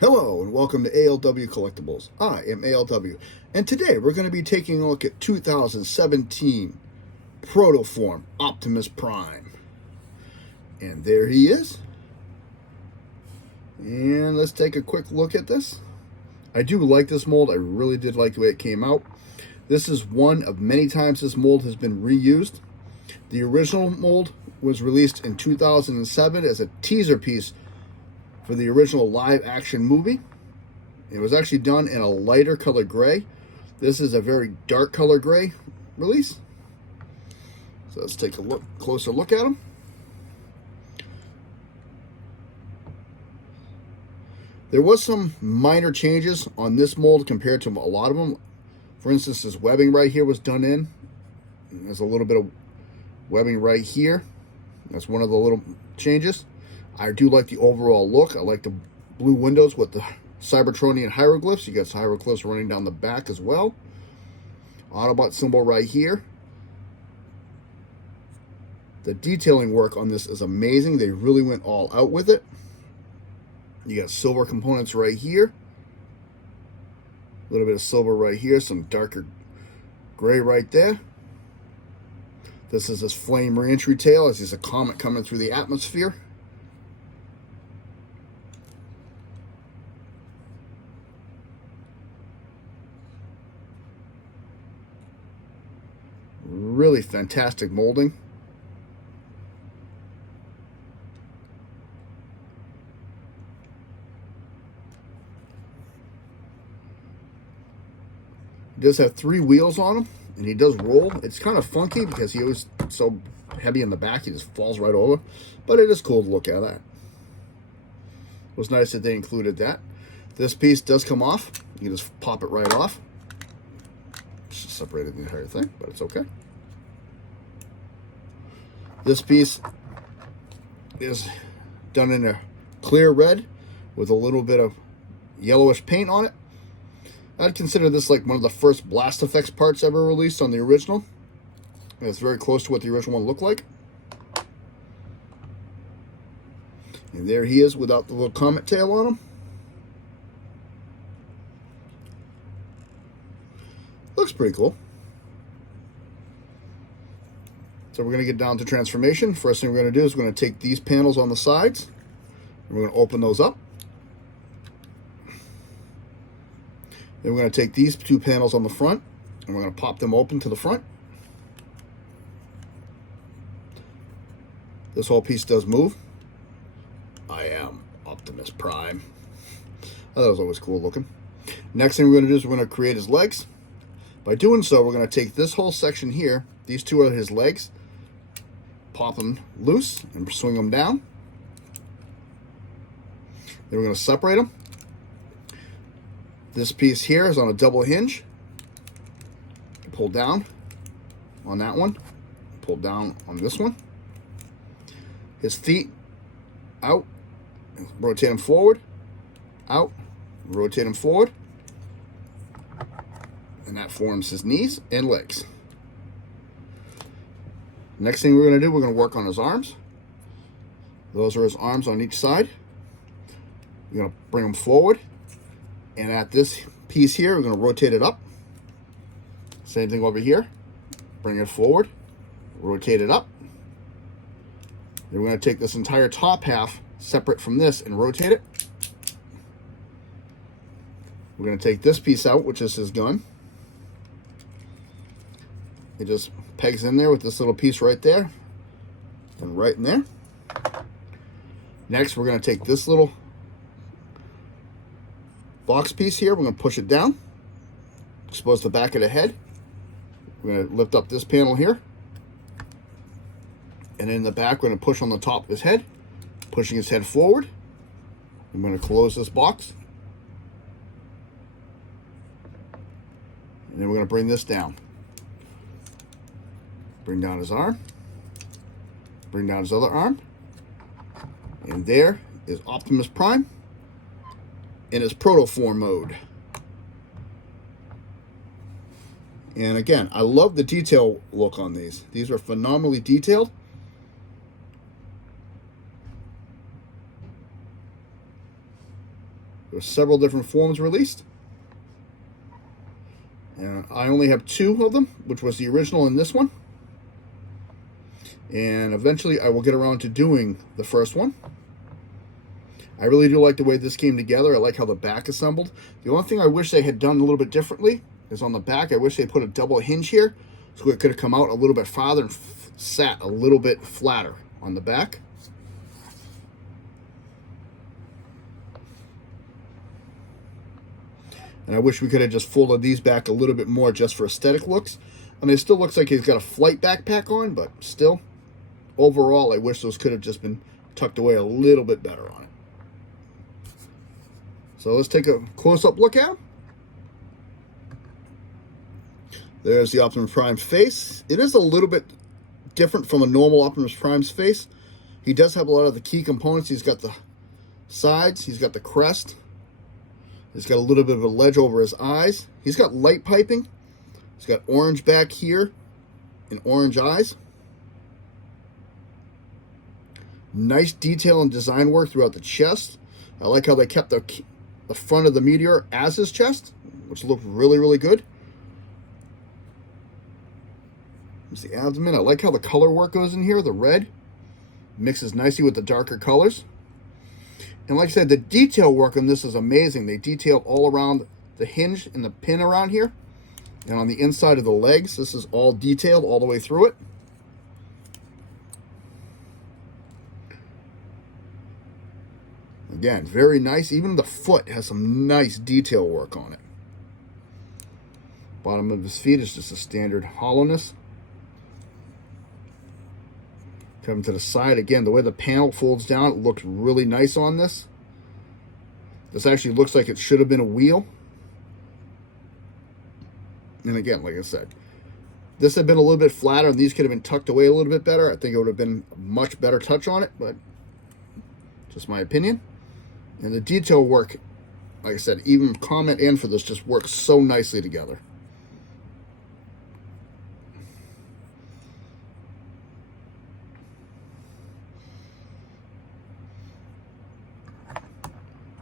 Hello and welcome to ALW Collectibles. I am ALW, and today we're going to be taking a look at 2017 Protoform Optimus Prime. And there he is. And let's take a quick look at this. I do like this mold. I really did like the way it came out. This is one of many times this mold has been reused. The original mold was released in 2007 as a teaser piece for the original live action movie. It was actually done in a lighter color gray. This is a very dark color gray release. So let's take a closer look at them. There was some minor changes on this mold compared to a lot of them. For instance, this webbing right here was done in. There's a little bit of webbing right here. That's one of the little changes. I do like the overall look. I like the blue windows with the Cybertronian hieroglyphs. You got hieroglyphs running down the back as well. Autobot symbol right here. The detailing work on this is amazing. They really went all out with it. You got silver components right here. A little bit of silver right here. Some darker gray right there. This is his flame reentry tail as he's a comet coming through the atmosphere. Really fantastic molding. He does have 3 wheels on him, and he does roll. It's kind of funky because he was so heavy in the back, he just falls right over. But it is cool to look at that. It was nice that they included that. This piece does come off. You can just pop it right off. Just separated the entire thing, but it's okay. This piece is done in a clear red with a little bit of yellowish paint on it. I'd consider this like one of the first blast effects parts ever released on the original. And it's very close to what the original one looked like. And there he is without the little comet tail on him. Looks pretty cool. So we're going to get down to transformation. First thing we're going to do is we're going to take these panels on the sides. And we're going to open those up. Then we're going to take these 2 panels on the front. And we're going to pop them open to the front. This whole piece does move. I am Optimus Prime. I thought it was always cool looking. Next thing we're going to do is we're going to create his legs. By doing so, we're going to take this whole section here. These 2 are his legs. Pop them loose and swing them down. Then we're going to separate them. This piece here is on a double hinge. Pull down on that one. Pull down on this one. His feet out. Rotate them forward. Out. Rotate them forward. And that forms his knees and legs. Next thing we're going to do, we're going to work on his arms. Those are his arms on each side. We're going to bring them forward. And at this piece here, we're going to rotate it up. Same thing over here. Bring it forward. Rotate it up. Then we're going to take this entire top half separate from this and rotate it. We're going to take this piece out, which is his gun. It just pegs in there with this little piece right there and right in there. Next, we're going to take this little box piece here. We're going to push it down, expose the back of the head. We're going to lift up this panel here. And in the back, we're going to push on the top of his head, pushing his head forward. I'm going to close this box. And then we're going to bring this down. Bring down his arm. Bring down his other arm. And there is Optimus Prime in his Protoform mode. And again, I love the detail look on these. These are phenomenally detailed. There were several different forms released. And I only have 2 of them, which was the original and this one. And eventually I will get around to doing the first one. I really do like the way this came together. I like how the back assembled. The only thing I wish they had done a little bit differently is on the back. I wish they put a double hinge here so it could have come out a little bit farther and sat a little bit flatter on the back. And I wish we could have just folded these back a little bit more just for aesthetic looks. I mean, it still looks like he's got a flight backpack on, but still, overall, I wish those could have just been tucked away a little bit better on it. So let's take a close-up look at him. There's the Optimus Prime's face. It is a little bit different from a normal Optimus Prime's face. He does have a lot of the key components. He's got the sides. He's got the crest. He's got a little bit of a ledge over his eyes. He's got light piping. He's got orange back here and orange eyes. Nice detail and design work throughout the chest. I like how they kept the front of the meteor as his chest, which looked really, really good. There's the abdomen. I like how the color work goes in here. The red mixes nicely with the darker colors. And like I said, the detail work on this is amazing. They detail all around the hinge and the pin around here. And on the inside of the legs, this is all detailed all the way through it. Again, very nice. Even the foot has some nice detail work on it. Bottom of his feet is just a standard hollowness. Coming to the side, again, the way the panel folds down, it looks really nice on this. This actually looks like it should have been a wheel. And again, like I said, this had been a little bit flatter and these could have been tucked away a little bit better. I think it would have been a much better touch on it, but just my opinion. And the detail work, like I said, even comment in for this just works so nicely together.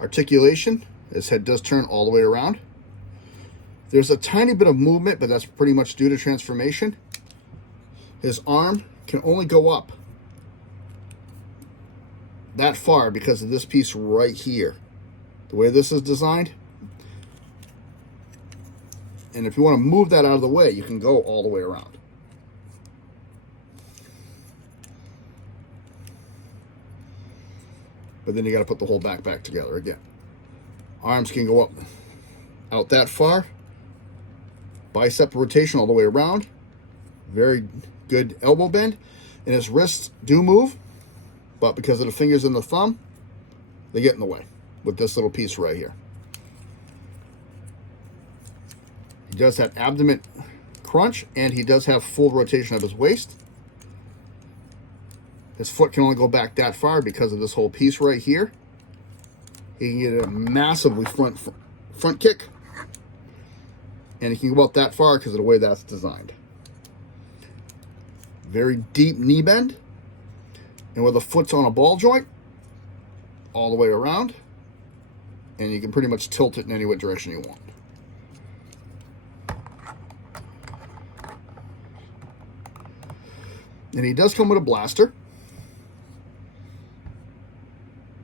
Articulation, his head does turn all the way around. There's a tiny bit of movement, but that's pretty much due to transformation. His arm can only go up that far because of this piece right here. The way this is designed. And if you want to move that out of the way, you can go all the way around. But then you got to put the whole back together again. Arms can go up out that far. Bicep rotation all the way around. Very good elbow bend. And his wrists do move, but because of the fingers and the thumb, they get in the way with this little piece right here. He does have abdomen crunch, and he does have full rotation of his waist. His foot can only go back that far because of this whole piece right here. He can get a massively front kick. And he can go out that far because of the way that's designed. Very deep knee bend. And where the foot's on a ball joint, all the way around. And you can pretty much tilt it in any direction you want. And he does come with a blaster.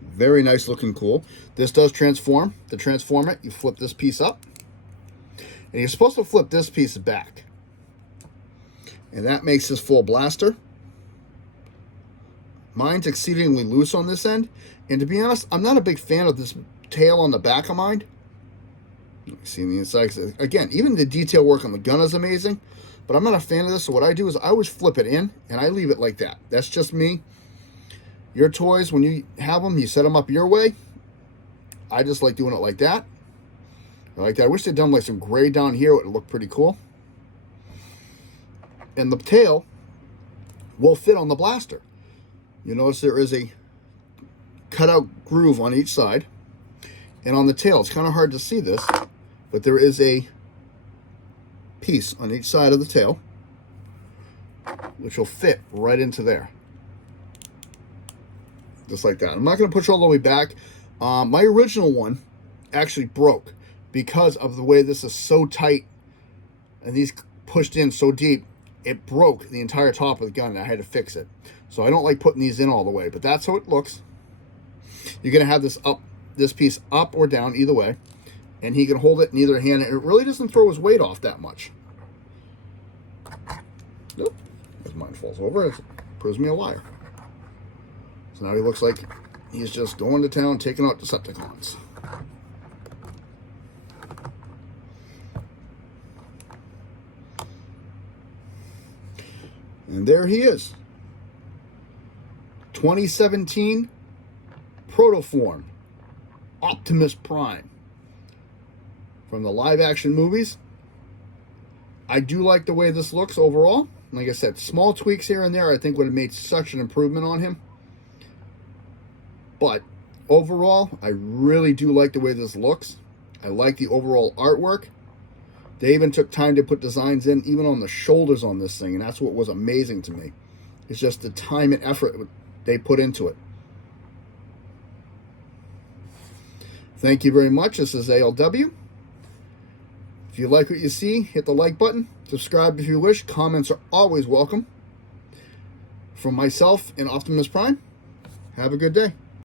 Very nice looking cool. This does transform. To transform it, you flip this piece up. And you're supposed to flip this piece back. And that makes his full blaster. Mine's exceedingly loose on this end. And to be honest, I'm not a big fan of this tail on the back of mine. You see the inside. Again, even the detail work on the gun is amazing. But I'm not a fan of this. So what I do is I always flip it in and I leave it like that. That's just me. Your toys, when you have them, you set them up your way. I just like doing it like that. I like that. I wish they'd done like some gray down here. It would look pretty cool. And the tail will fit on the blaster. You notice there is a cutout groove on each side. And on the tail, it's kind of hard to see this, but there is a piece on each side of the tail which will fit right into there. Just like that. I'm not going to push all the way back. My original one actually broke because of the way this is so tight and these pushed in so deep. It broke the entire top of the gun and I had to fix it. So I don't like putting these in all the way, but that's how it looks. You're going to have this piece up or down either way, and he can hold it in either hand, and it really doesn't throw his weight off that much. Nope. As mine falls over, it proves me a liar. So now he looks like he's just going to town taking out Decepticons. And there he is. 2017 Protoform Optimus Prime from the live action movies. I do like the way this looks overall. Like I said, small tweaks here and there I think would have made such an improvement on him. But overall, I really do like the way this looks. I like the overall artwork. They even took time to put designs in, even on the shoulders on this thing, and that's what was amazing to me. It's just the time and effort they put into it. Thank you very much. This is ALW. If you like what you see, hit the like button. Subscribe if you wish. Comments are always welcome. From myself and Optimus Prime, have a good day.